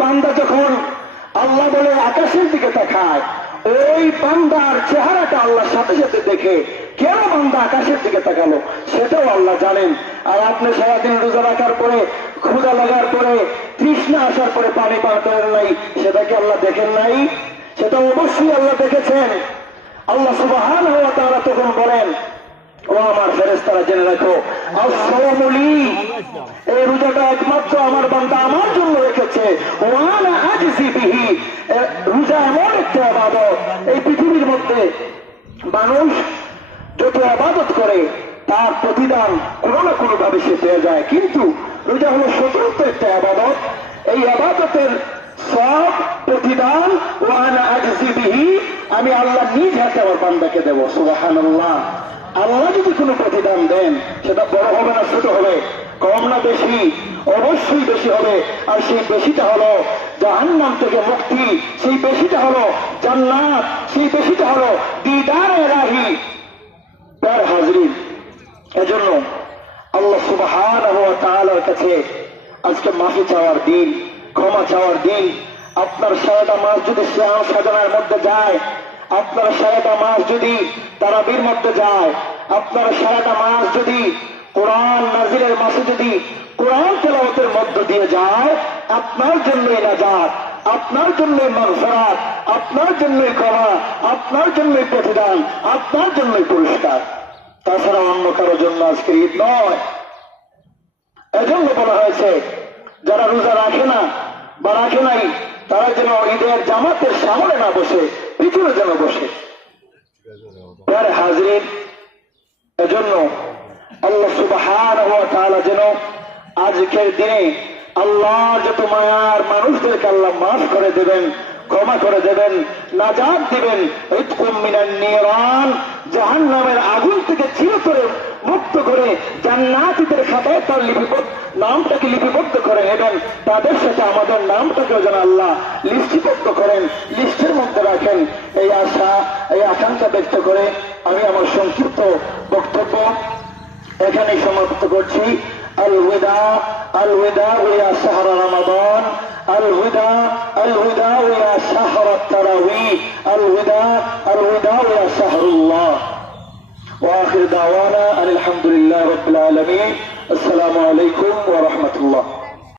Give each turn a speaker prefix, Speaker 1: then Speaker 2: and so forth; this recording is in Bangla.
Speaker 1: বান্দা যখন আল্লাহ বলে আকাশের দিকে তাকায়, ওই বান্দার চেহারাটা আল্লাহর সাথে সাথে দেখে কেন বান্দা আকাশের দিকে তাকালো? সেটাও আল্লাহ জানেন। আর আপনি সারাদিন রোজা রাখার পরে ক্ষুদা লাগার পরে, তৃষ্ণা আসার পরে পানি পান করেন নাই সেটা কি আল্লাহ দেখেন নাই? সেটা অবশ্যই আল্লাহ দেখেছেন। আল্লাহ সুবাহান হওয়া তারা তখন বলেন, ও আমার ফেরেস্তারা জেনে রাখো আসসালামুলি এই রোজাটা একমাত্র আমার বান্দা আমার জন্য রেখেছে রোজা এমন একটা আবাদত, এই পৃথিবীর মধ্যে মানুষ যত আবাদত করে, তার প্রতিদান কোনো না কোনো ভাবে সে পেয়ে যায়। কিন্তু রোজা হলো স্বতন্ত্র একটা আবাদত। এই আবাদতের সব প্রতিদান ওয়ানা আজিসি বিহি, আমি আল্লাহ নিজ হাতে আমার বান্দাকে দেবো, সুবহানাল্লাহ। আল্লাহ যদি কোনো প্রতিদান দেন, সেটা বড় হবে না ছোট হবে? কম না বেশি, অবশ্যই বেশি হবে। আর সেই বেশিটা হলো জাহান্নাম থেকে মুক্তি। সেই বেশিটা হলো জান্নাত। সেই বেশিটা হলো দিদার রাহি। তার হাজরি, এজন্য আল্লাহ সুবাহান তাআলার কাছে আজকে মাফি চাওয়ার দিন, ক্ষমা চাওয়ার দিন। আপনার সারাটা মাস যদি শ্যাম সাধনার মধ্যে যায়, আপনার সারাটা মাস যদি তারাবির মধ্যে যায়, আপনার সারাটা মাস যদি কোরআন নাজিরের মাসে যদি কোরআন তেলাওয়াতের মধ্য দিয়ে যায়, আপনার জন্যই নাজাত, আপনার জন্যই মাগফিরাত, আপনার জন্যই ক্ষমা, আপনার জন্যই প্রতিদান, আপনার জন্যই পুরস্কার। তাছাড়া অন্য কারও জন্য আজকে ঈদ নয়। এজন্য বলা হয়েছে, যারা রোজা রাখে না বা রাখে নাই, তারা যেন ঈদের জামাতের সামনে না বসে, পিছনে যেন বসে। হাজরিন এজন্য আল্লাহ সুবাহান যেন আজকের দিনে আল্লাহ যত মায়ার মানুষদেরকে আল্লাহ মাফ করে দেবেন, ক্ষমা করে দেবেন নাজাদ দিবেন নিরান জাহান নামের আগুন থেকে চিরতরে মুক্ত করে জান্নাতীদের খাতায় তার লিপিবদ্ধ, নামটাকে লিপিবদ্ধ করে নেবেন, তাদের সাথে আমাদের নামটাকেও যেন আল্লাহ লিস্টিবদ্ধ করেন, লিস্টের মধ্যে রাখেন। এই আশা, এই আকাঙ্ক্ষা ব্যক্ত করে আমি আমার সংক্ষিপ্ত বক্তব্য এখানেই সমাপ্ত করছি الوداع الوداع يا شهر رمضان الوداع الوداع يا شهر التراويح الوداع الوداع يا شهر الله واخر دعوانا ان الحمد لله رب العالمين السلام عليكم ورحمه الله